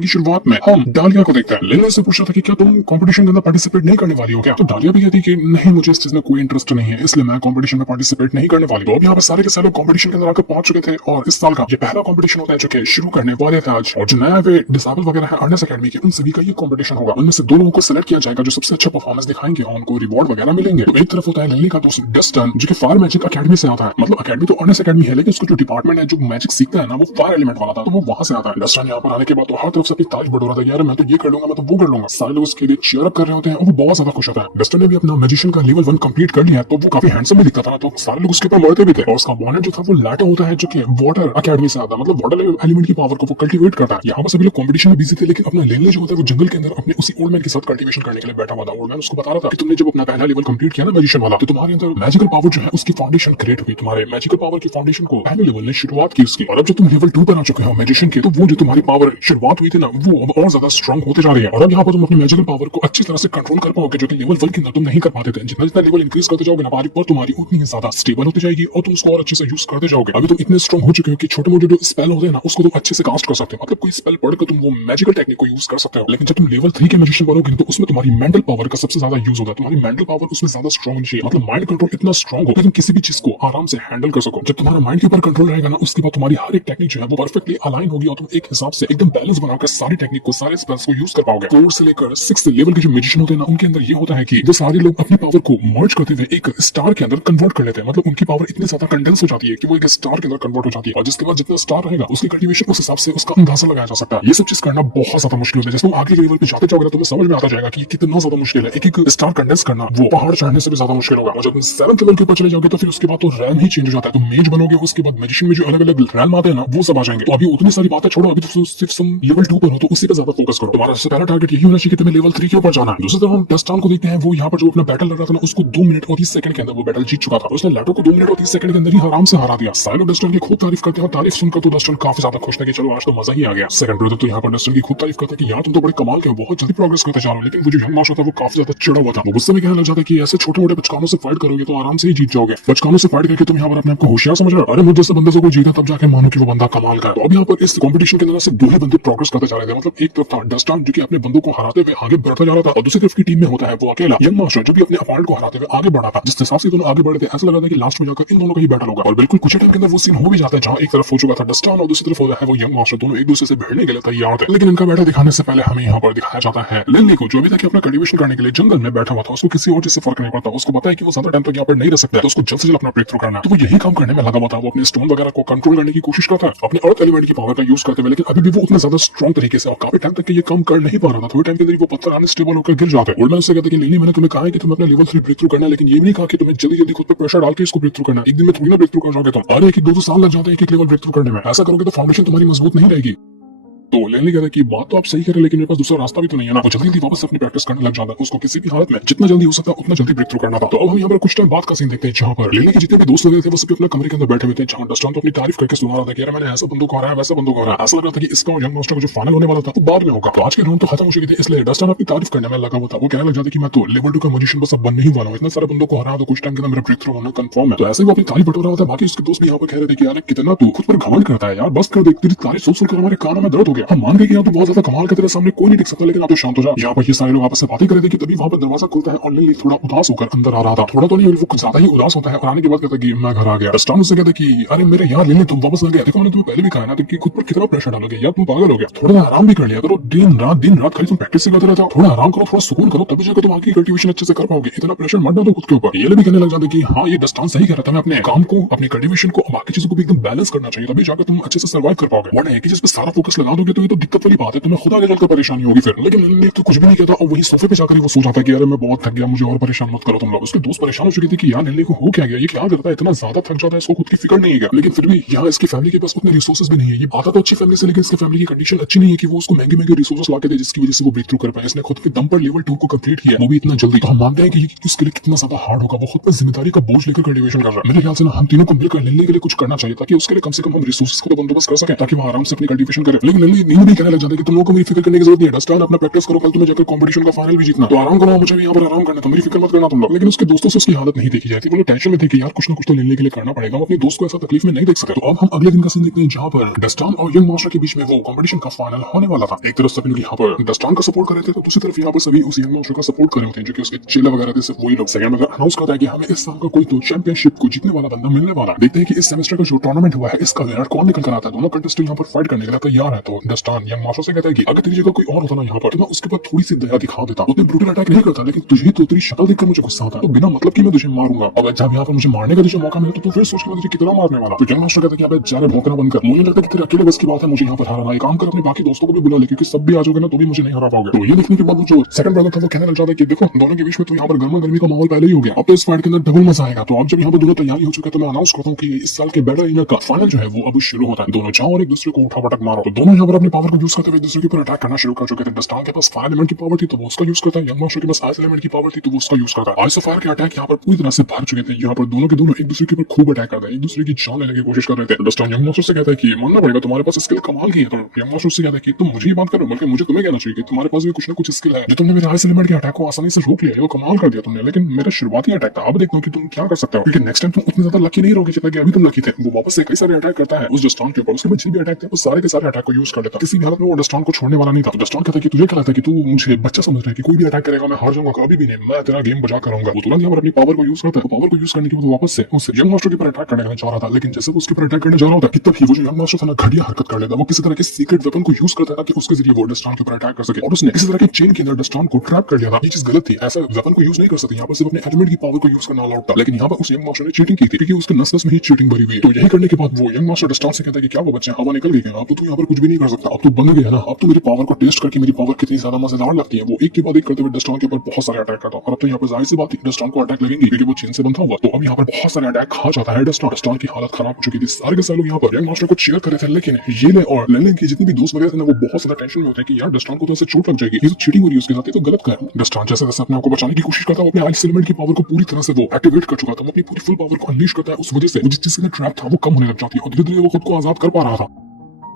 की शुरुआत में हम डालिया को देखते हैं। लेने से पूछा था कि क्या तुम कंपटीशन के अंदर पार्टिसिपेट नहीं करने वाली हो क्या? तो डालिया भी कहती कि नहीं, मुझे इस चीज में कोई इंटरेस्ट नहीं है, इसलिए मैं कंपटीशन में पार्टिसिपेट नहीं करने वाली। तो अब यहाँ पर सारे के सारे लोग कंपटीशन के अंदर आकर पहुंच चुके थे और इस साल का ये पहला कंपटीशन होता है जो कि शुरू करने वाले थे आज। और जो नया वे डिसेबल वगैरह है अर्नेस्ट एकेडमी के, उन सभी का ये कंपटीशन होगा। उनमें से 2 लोगों को सिलेक्ट किया जाएगा जो सबसे अच्छा परफॉर्मेंस दिखाएंगे और उनको रिवॉर्ड वगैरह मिलेंगे। तो एक तरफ होता है लिली का दोस्त डस्टन जो कि फायर मैजिक एकेडमी से आता है। मतलब एकेडमी तो अर्नेस्ट एकेडमी है, लेकिन उसका जो डिपार्टमेंट है जो मैजिक सीखता है ना, वो फायर एलिमेंट वाला था, तो वो वहां से आता है। डस्टन यहाँ पर आने के बाद तो हर तरफ से अपनी तारीफ बढ़ रहा था, यार मैं तो ये कर लूंगा, मैं तो वो कर लूंगा। सारे लोग उसके लिए चीयर अप कर रहे होते हैं और वो बहुत ज्यादा खुश होता है। डस्टन ने भी अपना मैजिशियन का लेवल 1 कंप्लीट कर लिया, तो वो काफी हैंडसम भी दिखता था, तो सारे लोग उसके ऊपर मरते भी थे। और उसका बोनेट जो था वो लैटो होता है जो कि वाटर एकेडमी से आता है, मतलब वाटर एलिमेंट की पावर को वो कल्टीवेट करता है। यहाँ पर सभी लोग कंपटीशन में बिजी थे, लेकिन अपना लेनले जो होता है वो जंगल के अंदर अपने उसी ओल्ड मैन के साथ कल्टीवेशन करने के लिए बैठा हुआ था। ओल्ड मैन उसको बता रहा था कि तुमने जब अपना पहला लेवल कंप्लीट किया ना मैजिशियन वाला, तो तुम्हारे अंदर मैजिकल पावर जो है उसकी फाउंडेशन क्रिएट हुई। तुम्हारे मैजिकल पावर की फाउंडेशन को पहले लेवल ने शुरुआत की उसकी, और अब जब तुम लेवल 2 पर आ चुके हो मैजिशियन के, तो वो जो तुम्हारी पावर शुरुआत हुई थी ना, वो अब और ज्यादा स्ट्रॉन्ग होते जा रही है। और अब यहाँ पर तुम अपनी मैजिकल पावर को अच्छी तरह से कंट्रोल कर पाओगे, जो कि लेवल 1 के अंदर तुम नहीं कर पाते थे। जितना जितना लेवल इंक्रीज करते जाओगे ना, पावर तुम्हारी उतनी ही ज्यादा स्टेबल होती जाएगी और तुम उसको और अच्छे से यूज करते जाओगे। अभी तुम इतने स्ट्रॉन्ग हो चुके हो कि छोटे मोटे जो स्पेल होते हैं ना, उसको तुम अच्छे से कास्ट कर सकते हो। मतलब कोई स्पेल पढ़कर तुम वो मैजिकल टेक्निक को यूज कर सकते हो। लेकिन जब तुम लेवल 3 के मैजिशियन बनोगे तो उसमें तुम्हारी मेंटल पावर का सबसे ज्यादा यूज होता है। तुम्हारी मेंटल पावर उसमें ज्यादा स्ट्रॉन्ग होनी चाहिए, मतलब माइंड कंट्रोल इतना स्ट्रॉन्ग हो कि तुम किसी भी चीज को आराम से हैंडल कर सको। जब तुम्हारा माइंड के ऊपर कंट्रोल रहेगा ना, उसके बाद तुम्हारी हर एक टेक्निक जो है वो परफेक्टली अलाइन होगी और तुम एक हिसाब से एकदम बैलेंस बनाकर सारी टेक्निक को, सारे स्पेल्स को यूज कर पाओगे। 4 से लेकर 6 लेवल के जो मैजिशियन होते हैं ना, उनके अंदर ये होता है कि वो सारे लोग अपनी पावर को मर्ज करते हुए एक स्टार के अंदर कन्वर्ट कर लेते हैं। मतलब उनकी पावर इतनी ज्यादा कंडेंस हो जाती है कि वो एक स्टार के अंदर कन्वर्ट हो जाती है, और जिसके बाद जितना स्टार रहेगा उसकी कल्टीवेशन उस हिसाब से उसका अंदाजा लगाया जा सकता है। ये सब चीज करना बहुत ज्यादा मुश्किल होता है। जैसे तुम आगे के लेवल पे जाते जाओगे तो तुम्हें समझ में आता जाएगा कि कितना ज्यादा मुश्किल है। एक एक स्टार कंडेंस करना वो पहाड़ चढ़ने से भी ज्यादा मुश्किल होगा। और जब तुम 7th लेवल के ऊपर चले जाओगे तो फिर उसके बाद तो रैम ही चेंज हो जाता है। तुम मेज बनोगे, उसके बाद मैजिशियन में जो अलग अलग रैम आते हैं ना, वो सब आ जाएंगे। तो अभी उतनी सारी बातें छोड़ो, अभी तो सिर्फ तुम लेवल 2 पर हो तो उसी पे ज्यादा फोकस करो। तुम्हारा सबसे पहला टारगेट यही होना चाहिए कि तुम्हें लेवल 3 के ऊपर जाना है। दूसरी तरफ हम डस्टान को देखते हैं, वो यहाँ पर जो अपना बैटल लड़ रहा था ना, उसको 2 मिनट और 30 सेकंड के अंदर वो बैटल जीत चुका था। उसने लैटो को 2 मिनट और 30 सेकंड के अंदर ही आराम से हरा दिया। सारे लोग डस्टन की खूब तारीफ करते हैं और तारीफ सुनकर तो डस्टन काफी ज्यादा खुश था कि चलो आज तो मजा ही आ गया। सेकंड ब्रदर तो यहाँ पर डस्टन की खूब तारीफ करते हैं कि यार तुम तो बड़े कमाल के हो, बहुत जल्दी प्रोग्रेस करते जा रहे हो। लेकिन वो जो यंग मास्टर था वो काफी ज्यादा चिड़ा हुआ था। वो गुस्से में कहने लग जाता है कि ऐसे छोटे मोटे बचकानों से फाइट करोगे तो आराम से ही जीत जाओगे। बचकानों से फाइट करके तुम यहाँ पर अपने आपको होशियार समझ रहे हो? अरे मुझ जैसे बंदे से कोई जीता तब जाके मानो कि वो बंदा कमाल का है। तो अब यहाँ पर इस कंपटीशन के अंदर सिर्फ 2 ही बंदे प्रोग्रेस करते जा रहे थे। मतलब एक तरफ था डस्टान जो कि अपने बंदों को हराते हुए आगे बढ़ता जा रहा था, और दूसरी तरफ की टीम में होता है वो अकेला यंग मास्टर जो भी अपने अपोनेंट को हराते हुए आगे बढ़ा था। जिस हिसाब से दोनों आगे बढ़े थे, ऐसा लगा था कि लास्ट में जाकर इन दोनों का ही बैटल होगा। और बिल्कुल कुछ टाइम के अंदर वो सीन हो भी जाता है जहाँ एक तरफ हो चुका था डस्टान और दूसरी तरफ होता है वो यंग मास्टर। दोनों एक दूसरे से भिड़ने के लिए तैयार थे। लेकिन इनका बैटल दिखाने से पहले हमें यहाँ पर दिखाया जाता है लिली को, जो अभी तक अपना कल्टीवेशन करने के लिए जंगल में बैठा हुआ था। उसको किसी और चीज से फर्क नहीं पड़ता। उसको पता है कि वो ज्यादा टाइम तक यहाँ पर नहीं रह सकता है, तो उसको जल्द से जल्द अपना ब्रेक थ्रू करना है। तो वो यही काम करने में लगा हुआ था। वो अपने स्टोन वगैरह को कंट्रोल करने की कोशिश करता है अपने अर्थ एलिमेंट की पावर का यूज करते हुए, लेकिन अभी भी वो उतना ज्यादा स्ट्रॉन्ग तरीके से और काफी टाइम तक ये काम कर नहीं पा रहा था। थोड़े टाइम के अंदर वो पत्थर अनस्टेबल होकर गिर जाता है। ओल्ड मैन उससे कहता है कि लिली, मैंने तुम्हें कहा है कि तुम अपना लेवल 3 ब्रेक थ्रू करना है, लेकिन ये भी नहीं कहा कि तुम्हें जल्दी जल्दी खुद पर प्रेशर डाल के इसको ब्रेक थ्रू करना है। एक दिन में थोड़ी ना ब्रेक थ्रू कर जाओगे तुम। अरे एक 2 साल लग जाते हैं एक लेवल ब्रेक थ्रू करने में। ऐसा करोगे तो फाउंडेशन तुम्हारी मजबूत नहीं रहेगी। तो लेनली कहता है कि बात तो आप सही कह रहे हैं, लेकिन मेरे पास दूसरा रास्ता भी तो नहीं है ना। वो जल्दी जल्दी वापस अपनी प्रैक्टिस करने लग जाता है। उसको किसी भी हालत में जितना जल्दी हो सकता है उतना जल्दी ब्रेक थ्रू करना था। तो अब हम यहाँ पर कुछ टाइम बाद का सीन देखते हैं जहाँ पर लेनली के जितने भी दोस्त लगे थे वो सभी अपना कमरे के अंदर बैठे हुए थे, जहाँ डस्टान तो अपनी तारीफ करके सुना रहा था कि यार मैंने ऐसा बंदूक हराया, वैसा बंदूक हराया। ऐसा लग रहा था कि इसका और यंग मास्टर का जो फाइनल होने वाला था वो बाद में होगा। तो आज के राउंड तो खत्म हो चुके थे, इसलिए डस्टान अपनी तारीफ करने में लगा हुआ था। वो कहने लग जाता कि मैं तो लेवल 2 का मैजिशियन बस अब बनने ही वाला हूँ। इतना सारे बंदों को हराया तो कुछ टाइम के अंदर मेरा ब्रेक थ्रू होना कंफर्म है। तो ऐसे ही वो अपनी तारीफ बटोर रहा था। बाकी उसके दोस्त भी यहाँ पर कह रहे थे कि यार कितना तू खुद पर घमंड करता है यार, बस कर दे। तेरी तारीफ सुन सुनकर हमारे कानों में दर्द हो गया। हम मान गए कि यहाँ तो बहुत ज्यादा कमाल का तेरे सामने कोई नहीं दिख सकता, लेकिन आप तो शांत हो जा। यहाँ पर ये सारे लोग आपस में बातें कर रहे थे कि तभी वहाँ पर दरवाजा खुलता है और लिली थोड़ा उदास होकर अंदर आ रहा था। थोड़ा तो नहीं, वो कुछ ज्यादा ही उदास होता है और आने के बाद कहता है कि मैं घर आ गया। डस्टान उससे कहता है कि अरे मेरे यार लिली, तुम वापस आ गए। देखो मैंने तुम्हें पहले भी कहा ना कि खुद पर कितना प्रेशर डालोगे यार, तुम पागल हो गया। थोड़ा आराम भी कर लिया करो। दिन रात खाली तुम प्रैक्टिस से करते रहते हो। थोड़ा आराम करो, थोड़ा सुकून करो, तभी जाकर तुम आगे कल्टीवेशन अच्छे से कर पाओगे। इतना प्रेशर मत डालो खुद के ऊपर। ये भी कहने लग जाते कि हाँ ये डस्टान सही कह रहा था, मैं अपने काम को, अपने कल्टीवेशन को, बाकी चीजों को भी एकदम बैलेंस करना चाहिए, तभी जाकर तुम अच्छे से सर्वाइव कर पाओगे। वरना एक ही चीज पे सारा फोकस लगा दोगे तो ये तो दिक्कत वाली बात है, तुम्हें खुद आगे चलकर परेशानी होगी फिर। लेकिन तो कुछ भी नहीं कहता और वही सोफे पे जाकर वो सो जाता है कि यार मैं बहुत थक गया, मुझे और परेशान मत करो तुम लोग। उसके दोस्त परेशान हो चुके थे कि यार लिली को हो क्या गया, ये क्या करता है, इतना ज्यादा थक जाता है, इसको खुद की फिक्र नहीं है। लेकिन फिर भी यहाँ इसकी फैमिली के पास उतने रिसोर्सेज भी नहीं है। ये आता तो अच्छी फैमिली से, लेकिन इसकी फैमिली की कंडीशन अच्छी नहीं है कि वो उसको महंगे महंगे रिसोर्सेज लाके दे जिसकी वजह से वो ब्रेक थ्रू कर पाए। इसने खुद के दम पर लेवल 2 को कंप्लीट किया, वो भी इतना जल्दी। तो हम मानते हैं कि उसके लिए कितना ज्यादा हार्ड होगा। वो खुद पर जिम्मेदारी का बोझ लेकर कल्टीवेशन कर रहा है। मेरे ख्याल से ना हम तीनों को मिलकर लिली के लिए कुछ करना चाहिए ताकि उसके लिए कम से कम हम रिसोर्सेज को बंदोबस्त कर सकें, ताकि वो आराम से अपनी कल्टीवेशन करे। लेकिन लिली भी नींद भी कहने लग जाता है कि तुम लोगों को मेरी फिक्र करने की जरूरत नहीं है, डस्टान अपना प्रैक्टिस करो, कल तुम्हें जाकर कंपटीशन का फाइनल भी जीतना, तो आराम करो, मुझे भी यहाँ पर आराम करना, तो मेरी फिक्र मत करना तुम लोग। लेकिन उसके दोस्तों से उसकी हालत नहीं देखी जाती, वो लोग टेंशन में थे कि यार कुछ ना कुछ तो लेने के लिए करना पड़ेगा, हम अपने दोस्त को ऐसा तकलीफ में नहीं देख सकते। तो अब हम अगले दिन का सीन देखते हैं जहाँ पर डस्टान और यंग मास्टर के बीच में वो कंपटीशन का फाइनल होने वाला था। एक तरफ सभी लोग यहाँ पर डस्टान का सपोर्ट कर रहे थे, तो दूसरी तरफ यहाँ पर सभी उस यंग मास्टर का सपोर्ट कर रहे होते हैं, जो कि उसके चेले वगैरह थे, सिर्फ वही लोग। सेकंड में अनाउंस करता है कि हमें इस साल का कोई तो चैंपियनशिप को जीतने वाला बंदा मिलने वाला है। देखते हैं कि इस सेमेस्टर का जो टूर्नामेंट हुआ है इसका विनर कौन निकल कर आता है। दोनों कंटेस्टेंट यहाँ पर फाइट करने के लिए तैयार है। तो डस्टान यंग मास्टर से कहता है कि अगर तेरी जगह कोई और होता ना यहाँ पर, तो मैं उसके बाद थोड़ी सी दया दिखा देता, उतने ब्रूटल अटैक नहीं करता, लेकिन तुझे तो तेरी शक्ल देखकर मुझे गुस्सा आता है, तो बिना मतलब की मैं तुझे मारूंगा। अब जब यहाँ पर मुझे मारने का तुझे मौका मिला तो तू फिर सोच के मैं तुझे कितना मारने वाला। तो यंग मास्टर कहता है कि अबे जा रे भौंकना बंद कर, मुझे लगता है कि तेरे अकेले बस की बात है मुझे यहाँ पर हराना, एक काम कर अपने बाकी दोस्तों को भी बुला ले, क्योंकि सब भी आ जाओगे ना तो भी मुझे नहीं हरा पाओगे। तो ये देखने के बाद वो जो सेकंड ब्रदर था वो कहने लग जाता है कि देखो दोनों के बीच में तो यहाँ पर गर्मा गर्मी का माहौल पहले ही हो गया, अब तो इस फाइट के अंदर डबल मजा आएगा। तो अब जब यहाँ पर दोनों तैयारी हो चुके हैं तो मैं अनाउंस करता हूँ कि इस साल के बैटल एरिना का फाइनल जो है वो अब शुरू होता है। दोनों जाओ और एक दूसरे को उठा पटक मारो। तो दोनों यहाँ पर अपनी पावर को यूज करते हुए एक दूसरे के ऊपर अटैक करना शुरू कर चुके थे। डस्टान के पास फायर एलिमेंट की पावर थी तो वो उसका यूज करता है, यंग मास्टर के पास आइस एलिमेंट की पावर थी तो वो उसका यूज करता है। आइस ऑफ फायर के अटैक यहाँ पर पूरी तरह से भर चुके थे, यहाँ पर दोनों के दोनों एक दूसरे के ऊपर खूब अटैक करते हैं, एक दूसरे की जान लेने की कोशिश कर रहे थे। डस्टान यंग मास्टर से कहता है कि मानना पड़ेगा तुम्हारे पास स्किल कमाल की है। तो यंग मास्टर से कहता है कि तुम मुझे ही बात करो, बल्कि मुझे तुम्हें कहना चाहिए कि तुम्हारे पास भी कुछ ना कुछ स्किल है, जो तुमने मेरे आइस एलिमेंट के अटैक को आसानी से रोक लिया, वो कमाल कर दिया तुमने, लेकिन मेरा शुरुआती अटैक था, अब देखता हूँ कि तुम क्या कर सकते हो, क्योंकि नेक्स्ट टाइम तुम उतने ज्यादा लकी नहीं रहोगे जितना कि अभी तुम लकी थे। वो वापस से कई सारे अटैक करता है उस डस्टान के ऊपर, उसके बाद जितने भी अटैक थे वो सारे के सारे अटैक को यूज कर लेता, किसी भी हालत में वो डस्टान को छोड़ने वाला नहीं था। तो डस्टान कहता है कि तुझे क्या लगता है कि तू मुझे बच्चा समझ रहा है कि कोई भी अटैक करेगा मैं हार जाऊंगा, कभी भी नहीं, मैं तेरा गेम बजा करूंगा। वो तुरंत यहाँ पर अपनी पावर को यूज करता है, पावर को यूज करने के बाद वापस से उस यंग मास्टर के ऊपर अटैक करने चाह रहा था, लेकिन जैसे वो उसके ऊपर अटैक करने जा रहा होता है तभी वो जो यंग मास्टर था ना घटिया हरकत कर लेता, वो किसी तरह के सीक्रेट वेपन को यूज करता था कि उसके जरिए वो डस्टान के ऊपर अटैक कर सके, और उसने किसी तरह के चेन के अंदर डस्टान को ट्रैप कर लिया था। ये चीज गलत थी, ऐसा वेपन को यूज नहीं कर सकते, यहाँ पर सिर्फ अपने एलिमेंट की पावर को यूज करना अलाउड था, लेकिन यहाँ पर उस यंग मास्टर ने चीटिंग की थी, क्योंकि उसके नस नस में ही चीटिंग भरी हुई। तो यही करने के बाद वो यंग मास्टर डस्टान से कहता है कि क्या वो बच्चे हवा निकल गई, अब तो तू यहाँ पर कुछ भी नहीं कर सकता, अब तो बन गया ना, अब तो मेरी पावर को टेस्ट करके मेरी पावर कितनी ज्यादा मजेदार लगती है। वो एक के बाद एक करते हुए डस्टान के ऊपर बहुत सारे अटैक करता है, और अब तो यहाँ पर जाहिर सी बात है डस्टान को अटैक लगेंगे क्योंकि वो चेन से बंधा हुआ। तो अब यहाँ पर बहुत सारे अटैक खा जाता है डस्टान। डस्टान की हालत खराब हो चुकी थी, सारे के सारे लोग यहाँ पर यंग मास्टर को चीयर कर रहे थे, लेकिन ये ले और लेन के जितने भी दोस्त वगैरह थे ना वो बहुत ज्यादा टेंशन में होते हैं कि यार डस्टान को तो ऐसे चोट लग जाएगी, ये तो चीटिंग हो रही है उसके साथ, ये तो गलत कर। डस्टान जैसे जैसे अपने आप को बचाने की कोशिश करता है, अपने आइस एलिमेंट की पावर को पूरी तरह से वो एक्टिवेट कर चुका था, वो अपनी पूरी फुल पावर को अनलीश करता है, उस वजह से जिस चीज में ट्रैप था वो कम होने लग जाती है और धीरे धीरे वो खुद को आजाद कर पा रहा था।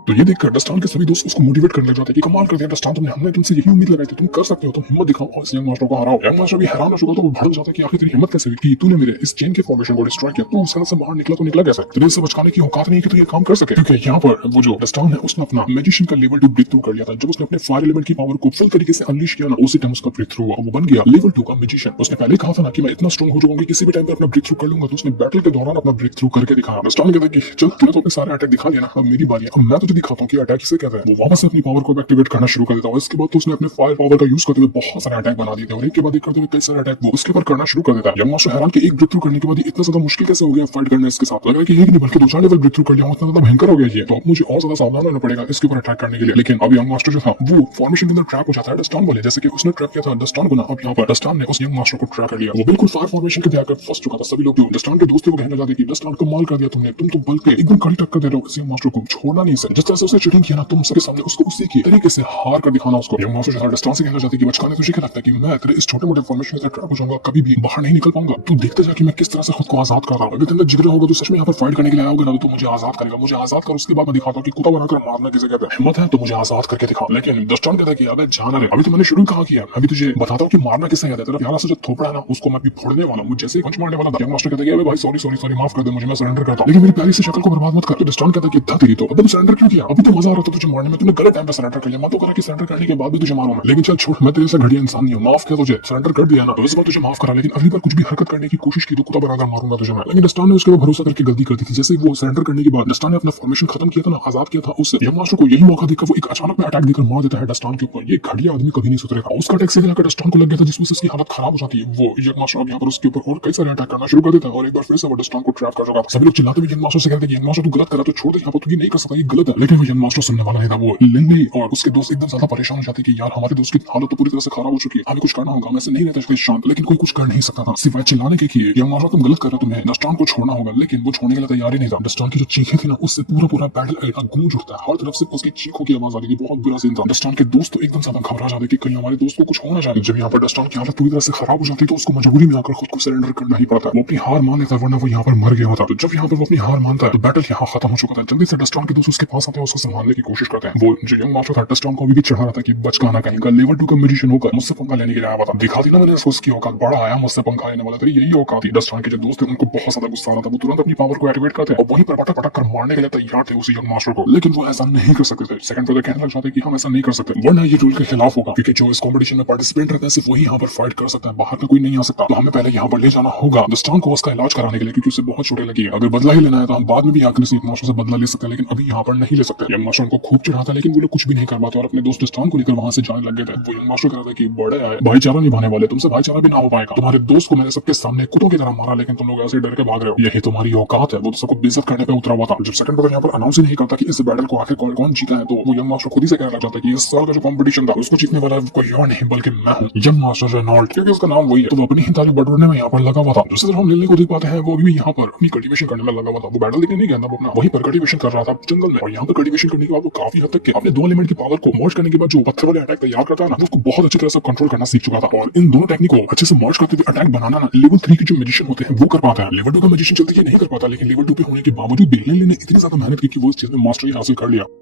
तो ये देखकर डस्टान के सभी दोस्त उसको मोटिवेट करने लग जाते हैं कि कमाल कर दिया डस्टान तुमने, हमने तुमसे यही उम्मीद लगाई थी, तुम कर सकते हो, तुम हिम्मत दिखाओ और इस यंग मास्टर को हराओ। यंग मास्टर भी हैरान हो चुका, तो वो भड़क जाता है कि आखिर तेरी हिम्मत कैसे हुई कि तूने मेरे इस चेन के फॉर्मेशन को डिस्ट्रॉय किया, तू उस तरह से बाहर निकला तो निकला कैसे, तुझे इससे बचने की औकात नहीं है कि तू ये काम कर सके। क्योंकि यहाँ पर वो जो डस्टान है उसने अपना मैजिशियन का लेवल 2 ब्रेक थ्रू कर लिया था, जब उसने अपने फायर एलिमेंट की पावर को फुल तरीके से अनलीश किया ना उसी टाइम उसका ब्रेक थ्रू हुआ, वो बन गया लेवल 2 का मैजिशियन। उसने पहले कहा था ना कि मैं इतना स्ट्रॉन्ग हो जाऊंगा कि किसी भी टाइम पे अपना ब्रेक थ्रू कर लूंगा, तो उसने बैटल के दौरान अपना ब्रेक थ्रू करके दिखाया। डस्टान कहता है कि चल तूने तो अपने सारे अटैक दिखा दिया ना, अब मेरी बारी है, अब मैं तुझे दिखाता हूँ कि अटैक किसे कहते हैं। वो वापस अपनी पावर को एक्टिवेट करना शुरू कर देता है, इसके बाद तो उसने अपने फायर पावर का यूज करते हुए बहुत सारे अटैक बना दिए थे, और एक के बाद एक करते हुए कई सारे अटैक वो उसके ऊपर करना शुरू कर देता है। यंग मास्टर हैरान कि एक ब्रेक थ्रू करने के बाद इतना ज्यादा मुश्किल कैसे हो गया फाइट करना इसके साथ, लग रहा है कि एक नहीं बल्कि 2-4 लेवल ब्रेक थ्रू कर लिया, इतना ज्यादा भयंकर हो गया ये, तो अब मुझे और ज्यादा सावधान रहना पड़ेगा इसके ऊपर अटैक करने के लिए। लेकिन अब यंग मास्टर जो था वो फॉर्मेशन के अंदर ट्रैप हो जाता है डस्टान वाले, जैसे कि उसने ट्रैप किया था डस्टान को ना, अब यहाँ पर डस्टान ने उस यंग मास्टर को ट्रैप कर लिया, वो बिल्कुल फायर फॉर्मेशन के आकर फंस चुका था। सभी लोग जो डस्टान के दोस्त थे वो कहने लगे कि डस्टान कमाल कर दिया तुमने, तुम तो बल पे एकदम कड़ी टक्कर दे रहे हो, इस यंग मास्टर को छोड़ना नहीं सर, जिस तरह से उसने चीटिंग किया ना तुम सबके सामने उसको उसी की तरीके से हार कर दिखाना उसको। यंग मास्टर जो था डस्टान से कहना चाहते कि बचकाने तुझे क्या लगता है कि मैं तेरे इस छोटे मोटे फॉर्मेशन से ट्रैप हो जाऊंगा, कभी भी बाहर नहीं निकल पाऊंगा, तू देखते जा कि मैं किस तरह से खुद को आजाद कर रहा हूँ। अगर तेरे अंदर जिगर होगा तो सच में यहाँ पर फाइट करने के लिए आया होगा ना, तो मुझे आजाद करेगा, मुझे आजाद कर, उसके बाद मैं दिखाता हूँ कि कुत्ता बनाकर मारना किसे कहते हैं, हिम्मत है तो मुझे आजाद करके दिखा। लेकिन डस्टान कहता है कि अबे जाना रे, अभी तो मैंने शुरू कहा किया, अभी तुझे बताता हूँ कि मारना किसे कहता है, तेरा प्यारा सा जो थोपड़ा है ना उसको मैं भी फोड़ने वाला हूँ, मुझे जैसे ही पंच मारने वाला था। यंग मास्टर कहता है कि अबे भाई सॉरी सॉरी सॉरी माफ कर दे मुझे, मैं सरेंडर करता हूँ, लेकिन मेरी प्यारी सी शक्ल को बर्बाद मत कर। तो डस्टान कहता है कि था तेरी तो, अबे तू सरेंडर क्यों किया, अभी तो मजा आ रहा था तुझे मारने में, तूने गलत टाइम पे सरेंडर कर लिया, मैं तो करा कि सरेंडर करने के बाद भी तुझे मारूं मैं, लेकिन चल छोड़, मैं तेरे से घटिया इंसान नहीं हूं, माफ किया तुझे, सरेंडर कर दिया ना, तो इस बार तुझे माफ करा, लेकिन अगली बार कुछ भी हरकत करने की कोशिश की तो कुत्ता बनाकर मारूंगा तुझे मैं। लेकिन डस्टान ने उसके ऊपर भरोसा करके गलती कर दी थी। जैसे वो सरेंडर करने के बाद डस्टान ने अपना फॉर्मेशन खत्म किया था ना, आजाद किया था, उस यंग मास्टर को यही मौका देकर वो एक अचानक में अटैक देकर मार देता है डस्टान के ऊपर। ये घटिया आदमी कभी नहीं सुधरेगा, उसका अटैक सीधे जाकर डस्टान को लग गया था, जिसमें से उसकी हालत खराब हो जाती है। वो यंग मास्टर अब यहाँ पर उसके ऊपर और कई सारे अटैक करना शुरू कर देता है, और एक बार फिर से वो डस्टान को ट्रैप कर चुका था। सभी लोग चिल्लाते हुए यंग मास्टर से कहते हैं कि यंग मास्टर तू गलत कर रहा है, तो छोड़ दे, यहाँ पर तू ये नहीं कर सकता, ये गलत है। लेकिन वो यंग मास्टर सुनने वाला नहीं था। वो लिंडी और उसके दोस्त एकदम ज्यादा परेशान हो जाते कि यार हमारे दोस्त की हालत तो पूरी तरह से खराब हो चुकी है, हमें कुछ करना होगा, हम ऐसे नहीं रहते शांत, लेकिन कोई कुछ कर नहीं सकता था सिवाय चिल्लाने के कि यंग मास्टर तुम गलत कर रहे हो, तुम्हें डस्टान को छोड़ना होगा। लेकिन वो छोड़ने के लिए तैयार ही नहीं था। डस्टान की जो चीखें थी ना उससे पूरा पूरा बैटल एरिया गूंज उठता है, हर तरफ से उसकी चीखों की आवाज आ रही थी, बहुत बुरा सीन था। डस्टान के दोस्त तो एकदम ज्यादा घबरा जाते कि कहीं हमारे दोस्त को कुछ होना चाहिए। जब यहाँ पर डस्टान की हालत पूरी तरह से खराब हो जाती तो उसको मजबूरी में आकर खुद को सरेंडर करना ही पड़ता है, वो अपनी हार मान लेता, वरना वो यहाँ पर मर गया होता। तो जब यहाँ पर वो अपनी हार मानता है तो बैटल यहाँ खत्म हो चुका था। जल्दी से डस्टान के दोस्त उसके पास आते हैं उसको संभालने की कोशिश करते हैं। वो जो यंग मास्टर था डस्टॉन को अभी भी चढ़ा रहा था कि बच गाना कहीं का लेवल 2 का म्यूजिशियन होकर मुझसे पंगा लेने के लिए आया हुआ था। दिखा दी ना मैंने उसकी औकात, बड़ा आया मुझसे पंगा लेने वाला, तेरी यही औकात थी। डस्टॉन के जो दोस्त थे उनको बहुत ज्यादा गुस्सा आ रहा था, वो तुरंत अपनी पावर को एक्टिवेट करते और वहीं पर पटक पटक कर मारने के लिए तैयार थे उस यंग मास्टर को, लेकिन वो ऐसा नहीं कर सकते थे। सेकंड ब्रदर कहने लग जाते कि हम ऐसा नहीं कर सकते, वरना ये रूल के खिलाफ होगा, क्योंकि जो इस कॉम्पिटिशन में पार्टिसिपेंट रहता है सिर्फ वही यहाँ पर फाइट कर सकता है, बाहर का कोई नहीं आ सकता। तो हमें पहले यहाँ पर ले जाना होगा डस्टॉन को उसका इलाज कराने के लिए, क्योंकि उसे बहुत चोटें लगी है। अगर बदला ही लेना है तो हम बाद में भी आकर यंग मास्टर से बदला ले सकते हैं, लेकिन अभी यहाँ पर नहीं ले सकते। यंग मास्टर उनको खूब चढ़ाता है, लेकिन वो लोग कुछ भी नहीं कर पाते और अपने दोस्त डस्टॉन को लेकर वहां से जाने लग गए थे। वो यंग मास्टर कह रहा था कि बड़े आए भाईचारा निभाने वाले, तुमसे भाईचारा भी ना हो पाएगा। तुम्हारे दोस्त को मैंने सबके सामने कुत्तों की तरह मारा, लेकिन तुम लोग ऐसे डर के भाग रहे हो, यही तुम्हारी औकात है। वो तो सबको बेइज्जत करने पे उतरा हुआ था। जब सेकंड ब्रदर यहाँ पर अनाउंस ही नहीं करता कि इस बैटल को आखिर कौन जीता है, तो वो यंग मास्टर खुद ही से कहने लग जाता है कि इस साल का जो कंपटीशन था उसको जीतने वाला कोई और नहीं बल्कि मैं हूँ, यंग मास्टर रेनॉल्ट, क्योंकि उसका नाम वही है। तो वो अपनी ही तारीफ बटोरने में यहाँ पर लगा हुआ था। दूसरी तरफ हम लिली को देख पाते हैं, वो भी यहाँ पर अपनी कल्टीवेशन करने में लगा हुआ था। वो बैटल देखने नहीं गया था, वो अपना वहीं पर कल्टीवेशन कर रहा था जंगल में। और यहाँ पर कल्टीवेशन करने के बाद वो काफी हद तक अपने दो एलिमेंट की पावर को मर्ज करने के बाद जो पत्थर वाले अटैक तैयार करता है ना, उसको बहुत अच्छी तरह से कंट्रोल करना सीख चुका था। और इन दोनों टेक्निक को अच्छे से मर्ज करते हुए अटैक बनाना ना लेवल 3 के जो मैजिशियन होते हैं वो कर पाता है। लेवल 2 का मैजिशियन जल्दी ये नहीं कर पाता, लेकिन लेवल 2 पे होने के बावजूद भी लिली ने इतनी ज्यादा मेहनत की कि वो इस चीज में मास्टरी हासिल कर लिया।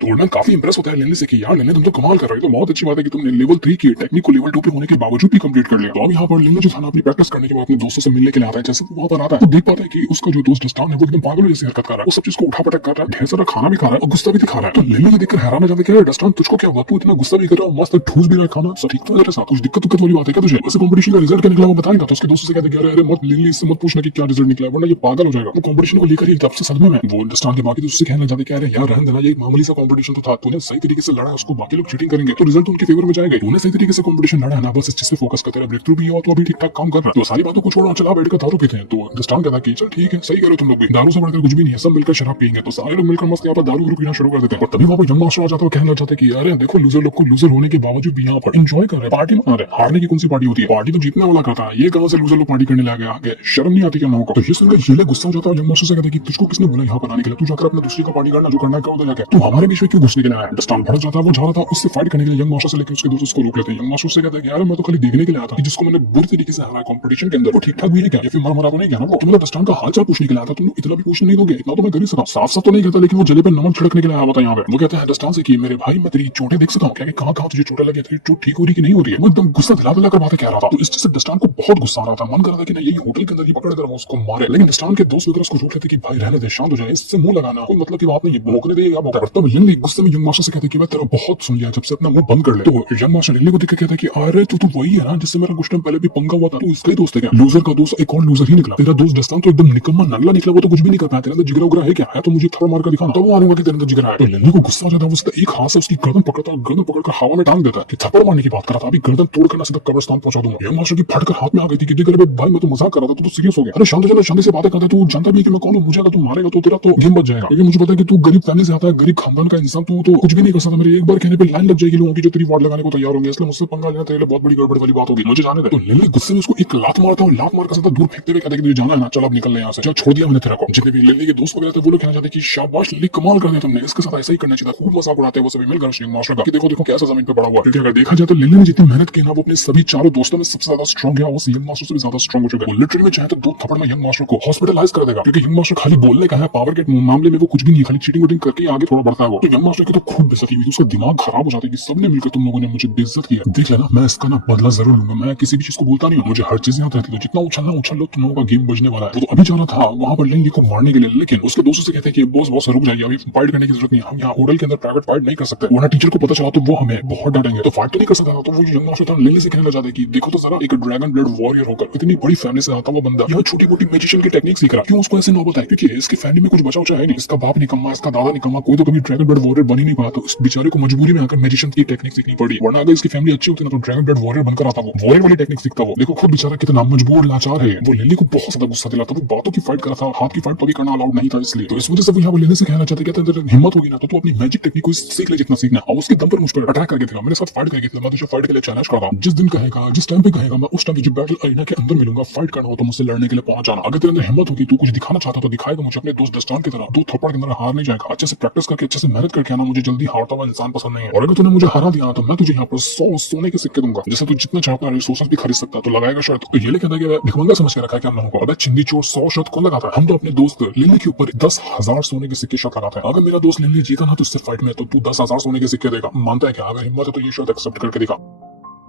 तो ओल्डमैन काफी इंप्रेस होता है लिली से कि यार लिली तुम तो कमाल कर रहे हो, तो बहुत अच्छी बात है कि तुमने लेवल 3 की टेक्निक को लेवल 2 पे होने के बावजूद भी कंप्लीट कर लिया। तो अब यहाँ पर लिली जो था ना अपनी प्रैक्टिस करने के बाद अपने दोस्तों से मिलने के लिए आता है। जैसे वो वहां पर आता है तो देख पाता है कि उसका जो दोस्त डस्टॉन है वो एकदम पागल जैसी हरकत कर रहा है, वो सब चीज को उठा पटक कर रहा है, ढेर सारा खाना भी खा रहा है और गुस्सा भी दिखा रहा है। तो लिली ये देखकर हैरान हो जाता है कि डस्टॉन तुझको क्या हुआ, तू इतना गुस्सा भी कर रहा है, मस्त ठूस भी रहा है खाना, सब ठीक तो है, साथ कुछ दिक्कत वाली बात है क्या तुझे? वैसे कंपटीशन का रिजल्ट क्या निकला वो बताएगा। तो उसके दोस्तों से कहते हैं अरे मत लिली इससे मत पूछना कि क्या रिजल्ट निकला, वरना ये पागल हो जाएगा। वो कंपटीशन को लेकर ही तब से सदमे में। वो डस्टॉन के बाकी दोस्तों से कहने जाते हैं यार रहने देना, ये एक मामूली सा कंपटीशन तो था, तूने सही तरीके से लड़ा, उसको बाकी लोग चीटिंग करेंगे तो रिजल्ट उनके फेवर में जाएगा। तूने सही तरीके से कंपटीशन लड़ा है ना, बस इस चीज पे फोकस कर, तेरा ब्रेक थ्रू भी हुआ तो अभी ठीक ठाक काम कर रहा है, तो सारी बातों को छोड़ो, चला बैठ कर दारू पीते हैं। तो डस्टॉन कहता है कि चल ठीक है, सही करो तुम लोग भी, दारू से बढ़कर कुछ भी नहीं है, सब मिलकर शराब पियेंगे। तो सारे लोग मिलकर मस्त यहाँ पर दारू पीना शुरू कर देते हैं। और तभी वहां पर यंग मास्टर आ जाता है, कहने लग जाता है कि अरे देखो लूजर लोग को लूजर होने के बावजूद भी यहाँ पर एंजॉय कर रहे हैं, पार्टी मना रहे हैं। हारने की कौन सी पार्टी होती है, पार्टी तो जीतने वाला करता है, ये कहां से लूजर लोग पार्टी करने लगे आगे, शर्म नहीं आती क्या लोगों को? तो ये सुनकर ये गुस्सा हो जाता है। यंग मास्टर से कहता है कि तुझको किसने बोला यहाँ पर आने के लिए, तू जाकर अपने दूसरे का पार्टी करना, जो करना है उधर जाकर, तू हमारे बीच में क्यों घुसने के लिए आया? डस्टॉन भड़क जाता है, वो जा रहा था उससे फाइट करने के लिए, यंग मास्टर से लेकर उसके दोस्त उसको रोक लेते हैं। यंग मास्टर से कहता है कि यार मैं तो खाली देखने के लिए आया था कि जिसको मैंने बुरी तरीके से हराया कंपटीशन के अंदर वो ठीक ठाक भी है क्या, या फिर मर मरा तो नहीं गया ना? वो तुम्हें डस्टॉन का हालचाल पूछने के लिए आया था, तुम इतना भी पूछने नहीं दोगे, इतना तो मैं कर ही सकता, साफ साफ तो नहीं कहता, लेकिन वो जले पे नमक छिड़कने के लिए आया हुआ था यहाँ पे। वो कहता है डस्टॉन से कि मेरे भाई मैं तेरी चोटें देख सकता हूँ क्या, कहाँ कहाँ तुझे चोटें लगी, तेरी चोट ठीक हो रही कि नहीं हो रही है? वो एकदम गुस्सा दिला दिला कर बातें कह रहा था। तो इस चीज से डस्टॉन को बहुत गुस्सा आ रहा था, मन कर रहा था कि यही होटल के अंदर ही पकड़ कर वो उसको मारे, लेकिन डस्टॉन के दोस्त वगैरह उसको रोक लेते कि भाई रहने दे, शांत हो जाए, इससे मुंह लगाना कोई मतलब की बात नहीं है, भौंकने दे या भौंका। तब लिली गुस्से में यंग मास्टर से कहते कि मैं तेरा बहुत सुन लिया, जब से अपना मुंह बंद कर ले। तो यंग मास्टर लिली को देख के कहता है कि अरे तू वही है ना जिससे मेरा कुछ टाइम पहले भी पंगा हुआ था, तू इसका ही दोस्त है क्या? लूजर का दोस्त एक और लूजर ही निकला, तेरा दोस्त डस्टॉन तो एकदम निकम्मा नल्ला निकला, वो तो कुछ भी नहीं कर पाया, तेरे अंदर जिगरा उगरा है क्या? है तो मुझे थप्पड़ मार कर दिखाना, तो वो मानूंगा कि तेरे अंदर जिगरा है। तो लिली को गुस्सा आ जाता है, उसका एक हाथ से उसकी गर्दन पकड़ता, गर्दन पकड़कर हवा में टांग देता है कि थप्पड़ मारने की बात कर रहा था, अभी गर्दन तोड़कर ना सीधा कब्रिस्तान पहुंचा दूंगा। यंग मास्टर की फटकर हाथ में आ गई थी कि देख अरे भाई मैं तो मजाक कर रहा था, तू तो सीरियस हो गया। अरे शांति चलो, शांति से बातें करता है, तू जानता भी है कि मैं कौन हूं, मुझे अगर तू मारेगा तो तेरा तो गेम बच जाएगा, क्योंकि मुझे पता है कि तू गरीब फैमिली से आता है, गरीब खानदान का इंसान, तू तो कुछ भी नहीं कर सकता, मेरे एक बार कहने पे लाइन लग जाएगी लोगों की जो तेरी वार्ड लगाने को तैयार होंगे, इसलिए मुझसे पंगा लेना तेरे लिए बहुत बड़ी गड़बड़ वाली बात होगी, मुझे जाने दे। तो लिली गुस्से में उसको एक लात मारता है, लात मारकर दूर फेंकते हुए कहता है कि तुझे जाना है ना, चल अब निकल ले यहाँ से, चल छोड़ दिया मैंने तेरे को। जितने भी लिली के दोस्त वगैरह थे वो लोग कहना चाहते कि शाबाश लिली कमाल कर दिया तुमने, इसके साथ ऐसा ही करना चाहिए, खूब मजाक उड़ाते हैं वो सभी मिलकर यंग मास्टर का कि देखो देखो कैसा जमीन पे पड़ा हुआ है। क्योंकि अगर देखा जाए तो लिली ने जितनी मेहनत की ना वो अपने सभी चारों दोस्तों में सबसे ज्यादा स्ट्रॉन्ग है, वो यंग मास्टर से भी ज्यादा स्ट्रॉन्ग हो चुका है। वो लिटरली में चाहे तो 2 थप्पड़ में यंग मास्टर को हॉस्पिटलाइज कर देगा, क्योंकि यंग मास्टर खाली बोलने का है, पावर के मामले में वो कुछ भी नहीं, खाली चीटिंग वोटिंग करके आगे थोड़ा बढ़ता है वो। तो यंग मास्टर की तो खूब बेइज्जती हुई, उसका दिमाग खराब हो जाता है कि सबने मिलकर तुम लोगों ने मुझे बेइज्जत किया, देख लेना मैं इसका ना बदला जरूर लूंगा, मैं किसी भी चीज को बोलता नहीं हूँ, मुझे हर चीज याद रहती है, जितना उछलना उछल लो, तुम लोगों का गेम बजने वाला है। वो तो अभी जाना था वहां पर लिली को मारने के लिए, लेकिन उसके दोस्तों से कहते हैं कि बॉस बॉस रुक जाइए, अभी फाइट करने की जरूरत नहीं है, हम यहाँ होटल के अंदर प्राइवेट फाइट नहीं कर सकते, वरना टीचर को पता चला तो वो हमें बहुत डांटेंगे, तो फाइट तो नहीं कर सकता। तो वो यंग मास्टर था लिली से कहने लग जाता है कि देखो तो जरा, एक ड्रैगन ब्लड वॉरियर होकर इतनी बड़ी फैमिली से आता हुआ बंदा यहाँ छोटी मोटी मैजिशियन की टेक्निक सीख रहा, क्यों उसको ऐसे नौबत है? क्योंकि इसकी फैमिली में कुछ बचा उचा है नहीं, इसका बाप निकम्मा, इसका दादा निकम्मा, कोई तो कभी ड्रैगन ब्लड वॉरियर बन ही नहीं पाया, तो इस बेचारे को मजबूरी में आकर मैजिशियन की टेक्निक सीखनी पड़ी, वरना अगर इसकी फैमिली अच्छी होती ना तो ड्रैगन ब्लड वॉरियर बनकर आता, वो वॉरियर वाली टेक्निक सीखता। वो देखो खुद बेचारा कितना मजबूर लाचार है। वो लिली को बहुत ज्यादा गुस्सा दिलाता, वो बातों की फाइट कर रहा था, हाथ की फाइट तो भी करना अलाउड नहीं था, इसलिए तो इस वजह से वो यहाँ लिली से कहना चाहते कि तेरे हिम्मत होगी ना तो तू अपनी मैजिक टेक्निक को सीख ले जितना सीखना, और उसके दम पर मुझ पर अटैक करके दिखा, मेरे साथ फाइट करके दिखा, मैं तुझे फाइट के लिए चैलेंज कर रहा हूं, जिस दिन कहेगा, जिस टाइम पे कहेगा, मैं उस टाइम तुझे बैटल अरीना के अंदर मिलूंगा, फाइट करना हो तो मुझसे लड़ने के लिए पहुंच जाना, अगर तेरे अंदर हिम्मत होगी, तू कुछ दिखाना चाहता तो दिखाएगा, मुझे अपने दोस्त डस्टॉन की तरह 2 थप्पड़ के अंदर हार नहीं जाएगा, अच्छे से प्रैक्टिस करके अच्छे से मेहनत करके आना, मुझे जल्दी हारता हुआ इंसान पसंद नहीं है। और अगर तूने मुझे हरा दिया तो मैं तुझे यहाँ पर 100 सोने के सिक्के दूंगा, जैसे तू जितना चाहता है रिसोर्सेस भी खरीद सकता है। तो लगाएगा शर्त? तो ये लेके कहता है कि भिखमंगा समझ के रखा है क्या हम लोगों को? अबे चिंदी चोर, 100 शर्त कौन लगाता है? हम तो अपने दोस्त लिल्ली के ऊपर 10,000 सोने के सिक्के शर्त लगाते हैं। अगर मेरा दोस्त लिल्ली जीता ना तो उससे फाइट में तो तू 10,000 सोने के सिक्के देगा। मानता है क्या? अगर हिम्मत है तो ये शर्त एक्सेप्ट करके दिखा।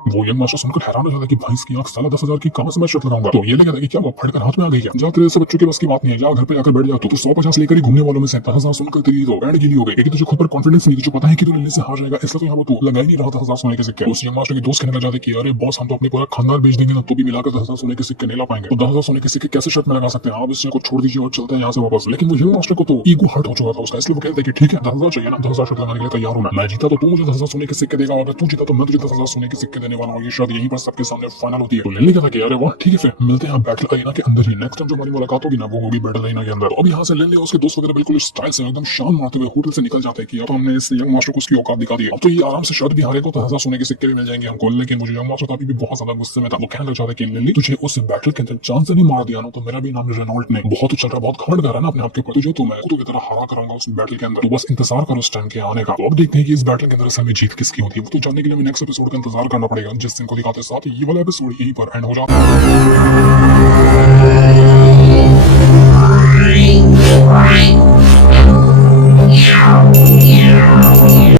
वो यंग मास्टर सुनकर हैरान हो जाता है कि भाई इसकी आंख साला 10,000 की कहां से मैं शर्त लगाऊंगा। तो ये लगा कि क्या वो फटकर हाथ में आ गई क्या? जा, तेरे से बच्चों के बस की बात नहीं है, जा घर पे जाकर बैठ जा। तो 150 लेकर ही घूमने वालों में से 10,000 सुनकर तेरी तो बैंड गीली हो गई। तुझे खुद पर कॉन्फिडेंस नहीं, तुझे पता है कि तू लिल्ली से हार जाएगा, इसलिए तो यहाँ तू लगा ही नहीं रहा 10,000 सोने के सिक्के। उस यंग मास्टर के दोस्त कहने लग जाते कि अरे बॉस, हम तो अपने पूरा खानदान बेच देंगे ना तो भी मिलाकर 10,000 सोने के सिक्के नहीं ला पाएंगे। तो 10,000 सोने के सिक्के कैसे शर्त में लगा सकते हैं? आप इस को छोड़ दीजिए और चलते हैं यहाँ से वापस। लेकिन वो यंग मास्टर को तो ईगो हर्ट हो चुका था उसका, इसलिए वो कहते हैं कि ठीक है 10,000 चाहिए ना, 10,000 शर्त लगाने के लिए तैयार हूं मैं जीता तो तू मुझे 10,000 सोने के सिक्के देगा, अगर तू जीता तो मैं तुझे 10,000 सोने के सिक्के देने वाला हूँ। ये शर्त यहीं पर सबके सामने फाइनल होती है। तो लिल्ली कहता है कि अरे वाह ठीक है, फिर मिलते हैं बैटल अरीना के अंदर ही। नेक्स्ट टाइम जो हमारी मुलाकात होगी ना वो होगी बैटल अरीना के अंदर। तो अब यहाँ से लिल्ली और उसके दोस्त वगैरह बिल्कुल स्टाइल से एकदम शान मारते हुए होटल से निकल जाते हैं कि अब हमने इस यंग मास्टर को उसकी औकात दिखा दी। अब तो ये आराम से शर्त भी हारेगा तो 10,000 सोने के सिक्के भी मिल जाएंगे हमको। लेकिन मुझे यंग मास्टर अभी भी बहुत ज्यादा गुस्से में था। वो कहने लग जाता है कि लिल्ली तुझे उस बैटल के अंदर चांस से नहीं मार दिया ना तो मेरा भी नाम रेनॉल्ट ने बहुत उछल रहा, बहुत घमंड कर रहा है ना अपने आप के ऊपर, तुझे तो मैं खुद की तरह हरा कराऊंगा उस बैटल के अंदर। तो बस इंतजार करो उस टाइम के आने का। तो अब देखते हैं कि इस बैटल के अंदर असल में जीत किसकी होती है। वो तो जानने के लिए हमें नेक्स्ट एपिसोड का इंतजार करना पड़ेगा, जिस दिन को दिखाते साथ ये वाला एपिसोड यहीं पर एंड हो जाता है।